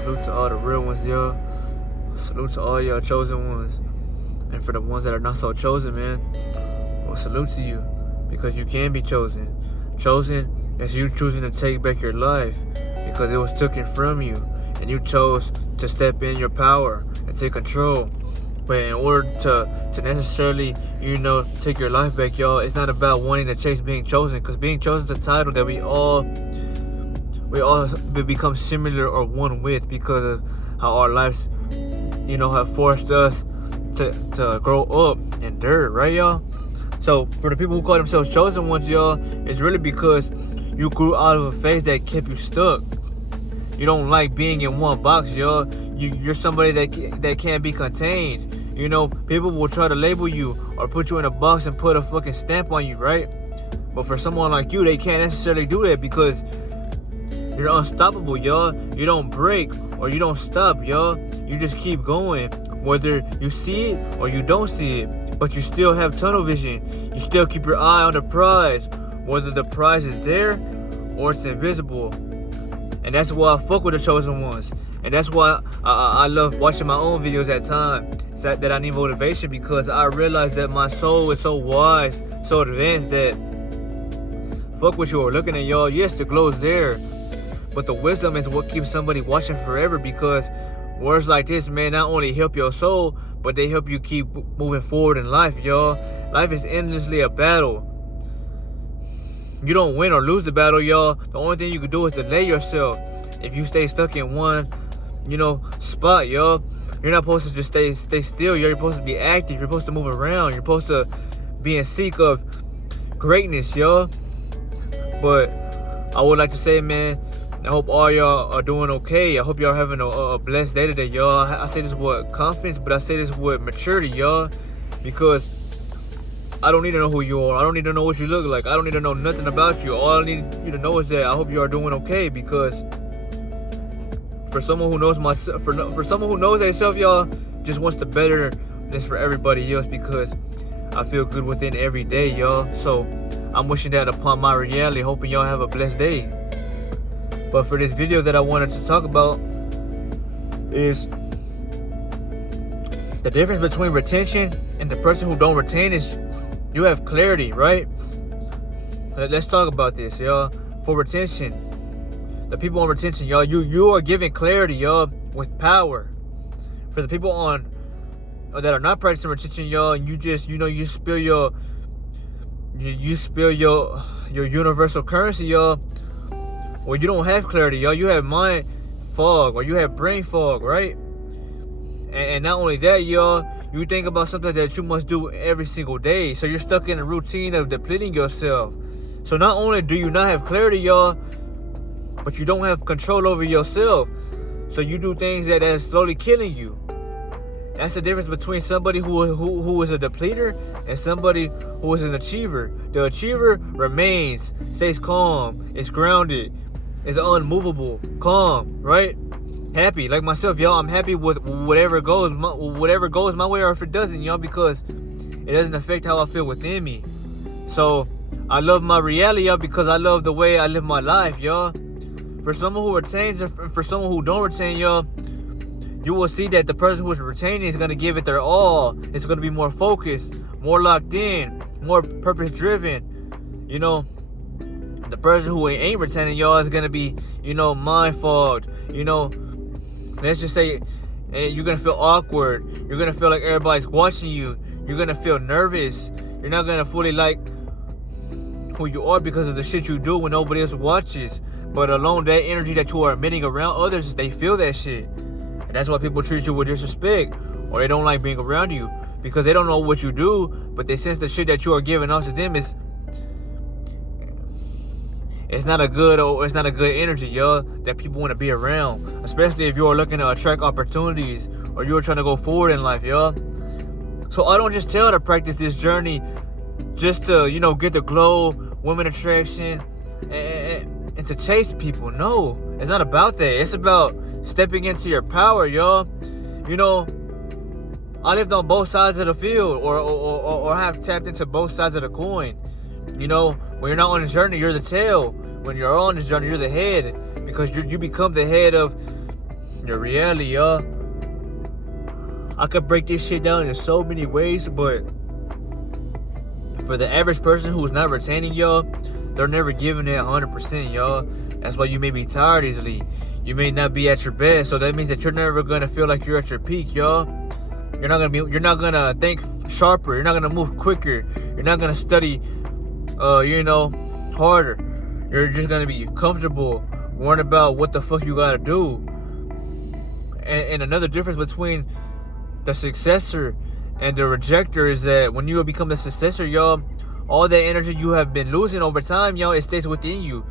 Salute to all the real ones, y'all. Salute to all y'all chosen ones. And for the ones that are not so chosen, man, well, salute to you. Because you can be chosen. Chosen is you choosing to take back your life because it was taken from you. And you chose to step in your power and take control. But in order to necessarily, take your life back, y'all, it's not about wanting to chase being chosen. Because being chosen is a title that we all become similar or one with because of how our lives, have forced us to grow up in dirt, right, y'all? So for the people who call themselves chosen ones, y'all, it's really because you grew out of a phase that kept you stuck. You don't like being in one box, y'all. You're somebody that can't be contained. People will try to label you or put you in a box and put a fucking stamp on you, right? But for someone like you, they can't necessarily do that because you're unstoppable, y'all. You don't break or you don't stop, y'all. You just keep going. Whether you see it or you don't see it, but you still have tunnel vision. You still keep your eye on the prize, whether the prize is there or it's invisible. And that's why I fuck with the chosen ones. And that's why I love watching my own videos at times. That I need motivation because I realize that my soul is so wise, so advanced that fuck what you are looking at, y'all. Yes, the glow's there, but the wisdom is what keeps somebody watching forever because words like this, man, not only help your soul, but they help you keep moving forward in life, y'all. Life is endlessly a battle. You don't win or lose the battle, y'all. The only thing you can do is delay yourself. If you stay stuck in one, spot, y'all, you're not supposed to just stay still. You're supposed to be active. You're supposed to move around. You're supposed to be in seek of greatness, y'all. But I would like to say, man, I hope all y'all are doing okay. I hope y'all having a blessed day today, y'all. I say this with confidence, but I say this with maturity, y'all. Because I don't need to know who you are. I don't need to know what you look like. I don't need to know nothing about you. All I need you to know is that I hope you are doing okay. Because for someone who knows myself, for someone who knows themselves, y'all, just wants to better this for everybody else. Because I feel good within every day, y'all. So I'm wishing that upon my reality, hoping y'all have a blessed day. But for this video that I wanted to talk about is the difference between retention and the person who don't retain is you have clarity, right? Let's talk about this, y'all. For retention, the people on retention, y'all, you are giving clarity, y'all, with power. For the people that are not practicing retention, y'all, and you just, you spill your universal currency, y'all. Well, you don't have clarity, y'all. You have mind fog or you have brain fog, right? And not only that, y'all, you think about something that you must do every single day. So you're stuck in a routine of depleting yourself. So not only do you not have clarity, y'all, but you don't have control over yourself. So you do things that are slowly killing you. That's the difference between somebody who is a depleter and somebody who is an achiever. The achiever remains, stays calm, is grounded, is unmovable, calm, right? Happy, like myself, y'all. I'm happy with whatever goes my way, or if it doesn't, y'all, because it doesn't affect how I feel within me. So I love my reality, y'all, because I love the way I live my life, y'all. For someone who retains and for someone who don't retain, y'all, you will see that the person who is retaining is going to give it their all. It's going to be more focused, more locked in, more purpose driven. The person who ain't retaining, y'all, is going to be, mind fogged. Let's just say you're going to feel awkward. You're going to feel like everybody's watching you. You're going to feel nervous. You're not going to fully like who you are because of the shit you do when nobody else watches. But alone, that energy that you are emitting around others, they feel that shit. And that's why people treat you with disrespect, or they don't like being around you because they don't know what you do, but they sense the shit that you are giving off to them it's not a good energy, y'all, that people want to be around, especially if you're looking to attract opportunities or you're trying to go forward in life, y'all. So I don't just tell to practice this journey just to, get the glow, women attraction, and to chase people. No, it's not about that. It's about stepping into your power, y'all. I lived on both sides of the field or have tapped into both sides of the coin. When you're not on this journey, you're the tail. When you're on this journey, you're the head, because you become the head of your reality, y'all. I could break this shit down in so many ways, but for the average person who's not retaining, y'all, they're never giving it 100%, y'all. That's why you may be tired easily. You may not be at your best, so that means that you're never gonna feel like you're at your peak, y'all. You're not gonna think sharper. You're not gonna move quicker. You're not gonna study, harder. You're just gonna be comfortable, worrying about what the fuck you gotta do. And another difference between the successor and the rejecter is that when you become the successor, y'all, all that energy you have been losing over time, y'all, it stays within you.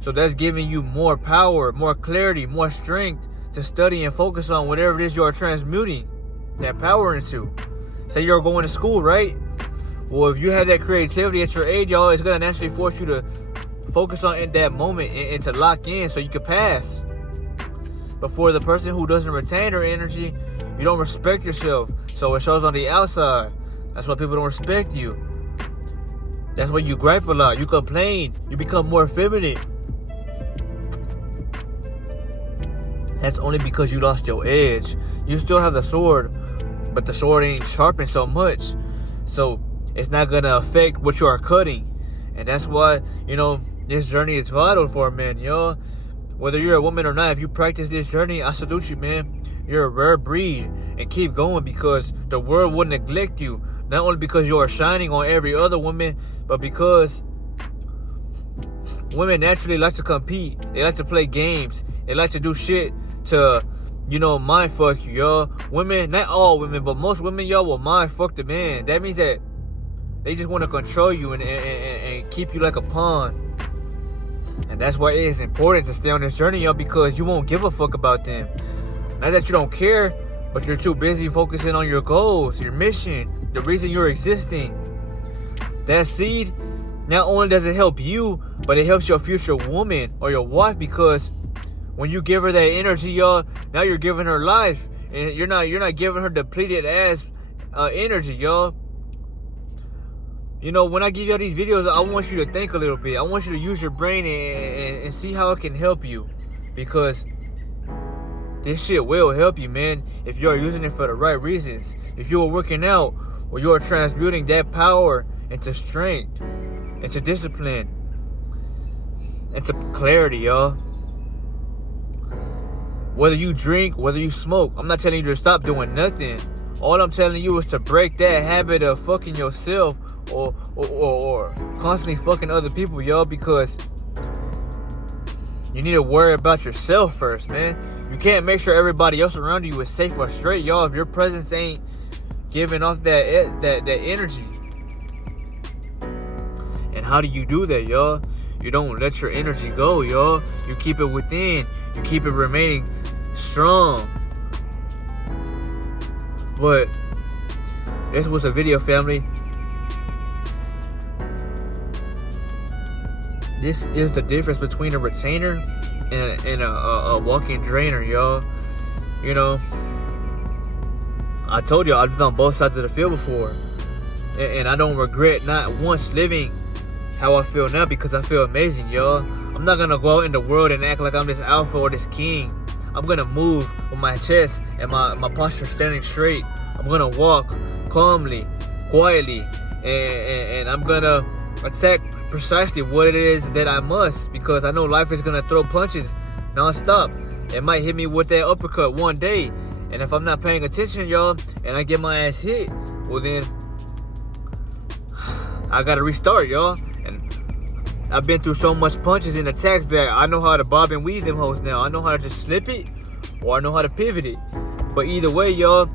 So that's giving you more power, more clarity, more strength to study and focus on whatever it is you're transmuting that power into. Say you're going to school, right? Well, if you have that creativity at your age, y'all, it's going to naturally force you to focus on in that moment and to lock in so you can pass. But for the person who doesn't retain their energy, you don't respect yourself. So it shows on the outside. That's why people don't respect you. That's why you gripe a lot. You complain. You become more feminine. That's only because you lost your edge. You still have the sword, but the sword ain't sharpened so much. So it's not going to affect what you are cutting. And that's why, this journey is vital for a man, y'all. Whether you're a woman or not, if you practice this journey, I salute you, man. You're a rare breed. And keep going, because the world will neglect you. Not only because you are shining on every other woman, but because women naturally like to compete. They like to play games. They like to do shit to, mind fuck you, y'all. Women, not all women, but most women, y'all, will mind fuck the man. That means that they just want to control you and keep you like a pawn. And that's why it is important to stay on this journey, y'all, because you won't give a fuck about them. Not that you don't care, but you're too busy focusing on your goals, your mission, the reason you're existing. That seed, not only does it help you, but it helps your future woman or your wife, because when you give her that energy, y'all, now you're giving her life, and you're not giving her depleted ass energy, y'all. When I give y'all these videos, I want you to think a little bit. I want you to use your brain and see how it can help you, because this shit will help you, man, if you're using it for the right reasons. If you're working out, or you're transmuting that power into strength, into discipline, into clarity, y'all. Whether you drink, whether you smoke, I'm not telling you to stop doing nothing. All I'm telling you is to break that habit of fucking yourself or constantly fucking other people, y'all, because you need to worry about yourself first, man. You can't make sure everybody else around you is safe or straight, y'all, if your presence ain't giving off that energy. And how do you do that, y'all? You don't let your energy go, y'all. You keep it within. You keep it remaining strong. But this was a video, family. This is the difference between a retainer and a walking drainer, y'all. I told you I've been on both sides of the field before, and I don't regret not once living how I feel now, because I feel amazing, y'all. I'm not gonna go out in the world and act like I'm this alpha or this king. I'm gonna move with my chest and my posture standing straight. I'm gonna walk calmly, quietly, and I'm gonna attack precisely what it is that I must, because I know life is gonna throw punches non-stop. It might hit me with that uppercut one day, and if I'm not paying attention, y'all, and I get my ass hit, well then I gotta restart, y'all. And I've been through so much punches and attacks that I know how to bob and weave them hoes now. I know how to just slip it, or I know how to pivot it. But either way, y'all,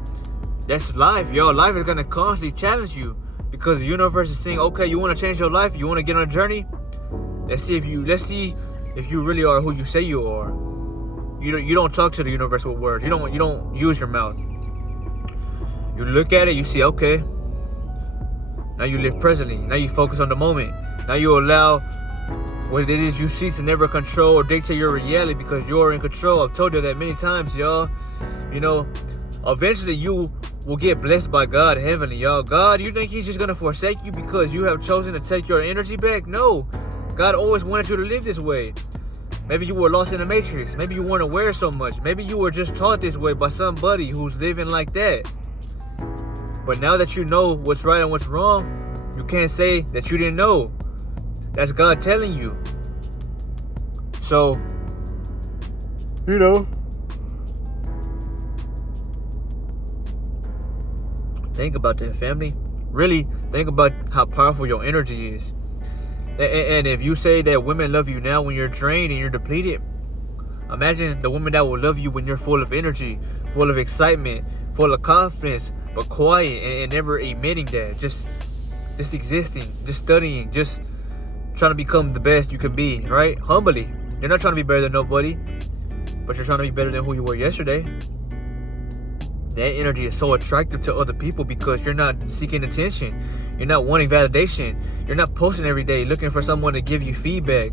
that's life, y'all. Life is gonna constantly challenge you, because the universe is saying, okay, you want to change your life, you want to get on a journey, let's see if you really are who you say you are. You don't talk to the universe with words. You don't use your mouth. You look at it, you see, okay, now you live presently. Now you focus on the moment. Now you allow what it is you see to never control or dictate your reality, because you're in control. I've told you that many times, y'all. Eventually you will get blessed by God heavenly, y'all. God, you think he's just gonna forsake you because you have chosen to take your energy back? No. God always wanted you to live this way. Maybe you were lost in the matrix. Maybe you weren't aware so much. Maybe you were just taught this way by somebody who's living like that. But now that you know what's right and what's wrong, you can't say that you didn't know. That's God telling you. So, think about that, family. Really think about how powerful your energy is. And if you say that women love you now when you're drained and you're depleted, imagine the woman that will love you when you're full of energy, full of excitement, full of confidence, but quiet and never admitting that. Just existing, just studying, just trying to become the best you can be, right? Humbly. You're not trying to be better than nobody, but you're trying to be better than who you were yesterday. That energy is so attractive to other people because you're not seeking attention. You're not wanting validation. You're not posting every day looking for someone to give you feedback.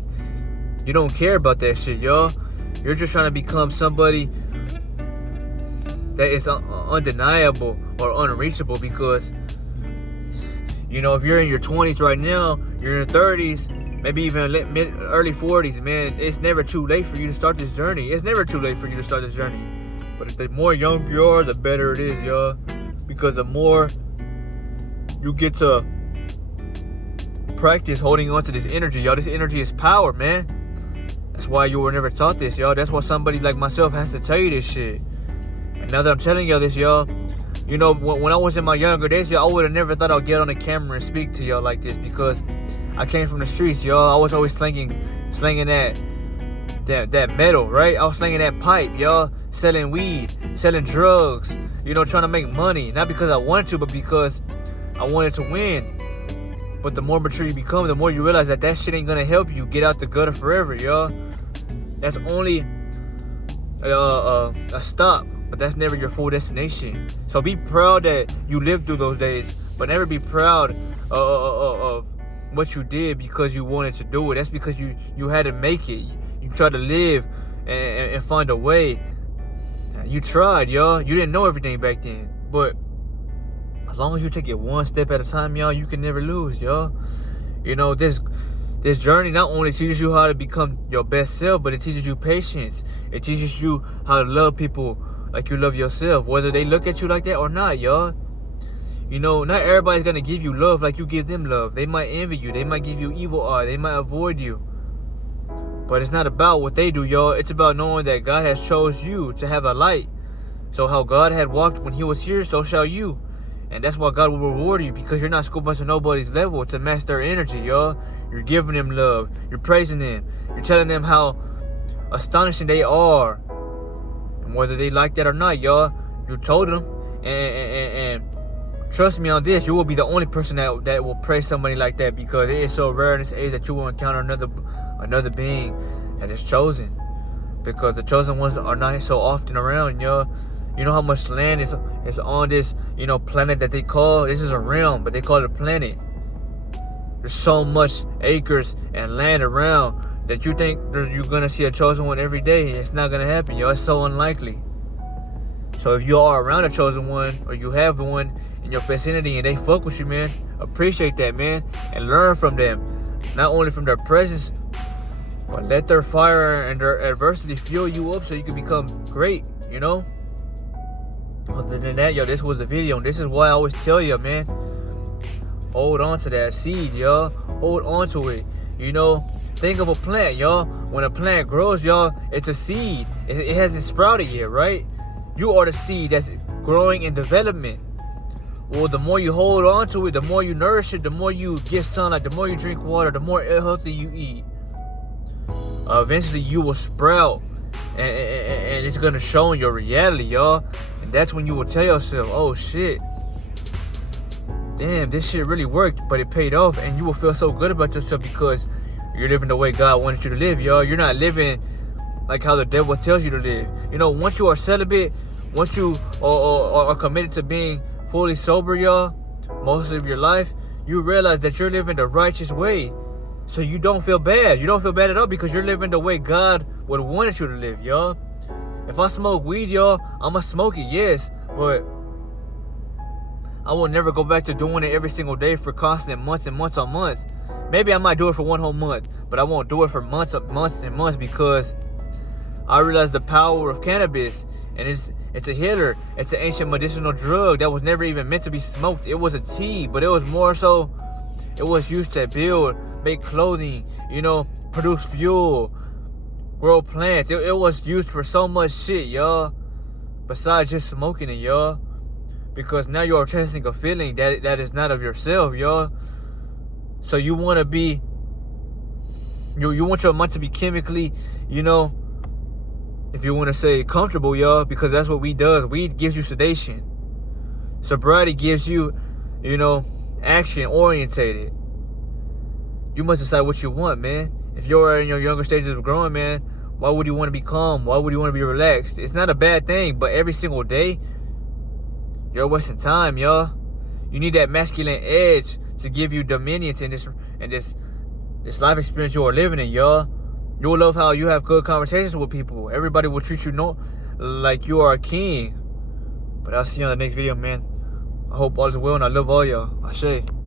You don't care about that shit, y'all. You're just trying to become somebody that is undeniable or unreachable because, if you're in your 20s right now, you're in your 30s, maybe even early 40s, man, it's never too late for you to start this journey. It's never too late for you to start this journey. But the more young you are, the better it is, y'all. Because the more you get to practice holding on to this energy, y'all. This energy is power, man. That's why you were never taught this, y'all. That's why somebody like myself has to tell you this shit. And now that I'm telling y'all this, y'all, when I was in my younger days, y'all, I would have never thought I'd get on the camera and speak to y'all like this because I came from the streets, y'all. I was always slinging that metal, right? I was slinging that pipe, y'all. Selling weed, selling drugs, trying to make money. Not because I wanted to, but because I wanted to win. But the more mature you become, the more you realize that shit ain't gonna help you get out the gutter forever, y'all. That's only a stop, but that's never your full destination. So be proud that you lived through those days, but never be proud of what you did because you wanted to do it. That's because you had to make it. You tried to live and find a way. You tried, y'all. You didn't know everything back then. But as long as you take it one step at a time, y'all, you can never lose, y'all. This journey not only teaches you how to become your best self, but it teaches you patience. It teaches you how to love people like you love yourself, whether they look at you like that or not, y'all. Not everybody's gonna give you love like you give them love. They might envy you. They might give you evil eye. They might avoid you. But it's not about what they do, y'all. It's about knowing that God has chose you to have a light. So how God had walked when he was here, so shall you. And that's why God will reward you, because you're not scooping to nobody's level to match their energy, y'all. You're giving them love. You're praising them. You're telling them how astonishing they are. And whether they like that or not, y'all, you told them. And trust me on this, you will be the only person that will praise somebody like that, because it is so rare in this age that you will encounter another being that is chosen, because the chosen ones are not so often around, y'all. You know how much land is on this, planet that they call, this is a realm, but they call it a planet. There's so much acres and land around that you think you're gonna see a chosen one every day. It's not gonna happen, y'all. It's so unlikely. So if you are around a chosen one, or you have one in your vicinity and they fuck with you, man, appreciate that, man, and learn from them. Not only from their presence, but let their fire and their adversity fuel you up so you can become great, Other than that, yo, this was the video, and this is why I always tell you, man, hold on to that seed, y'all. Hold on to it. Think of a plant, y'all. When a plant grows, y'all, it's a seed. It hasn't sprouted yet, right? You are the seed that's growing in development. Well, the more you hold on to it, the more you nourish it, the more you get sunlight, the more you drink water, the more healthy you eat. Eventually, you will sprout, and it's gonna show in your reality, y'all. And that's when you will tell yourself, "Oh shit, damn, this shit really worked, but it paid off," and you will feel so good about yourself because you're living the way God wanted you to live, y'all. You're not living like how the devil tells you to live. Once you are celibate, once you are committed to being fully sober, y'all, most of your life, you realize that you're living the righteous way. So you don't feel bad. You don't feel bad at all because you're living the way God would have wanted you to live, y'all. If I smoke weed, y'all, I'ma smoke it, yes, but I will never go back to doing it every single day for constant months and months on months, Maybe I might do it for 1 whole month, but I won't do it for months and months because I realized the power of cannabis, and it's a healer. It's an ancient medicinal drug that was never even meant to be smoked. It was a tea, but it was more so, it was used to build, make clothing, produce fuel, grow plants. It was used for so much shit, y'all, besides just smoking it, y'all. Because now you're testing a feeling that is not of yourself, y'all. So you want to be, you want your mind to be chemically, if you want to say comfortable, y'all, because that's what weed does. Weed gives you sedation. Sobriety gives you, action orientated. You must decide what you want, man. If you're in your younger stages of growing, man, why would you want to be calm? Why would you want to be relaxed? It's not a bad thing, but every single day, you're wasting time, y'all. You need that masculine edge to give you dominion in this life experience you are living in, y'all. You'll love how you have good conversations with people. Everybody will treat you like you are a king. But I'll see you on the next video, man. I hope all is well, and I love all y'all. Ashe.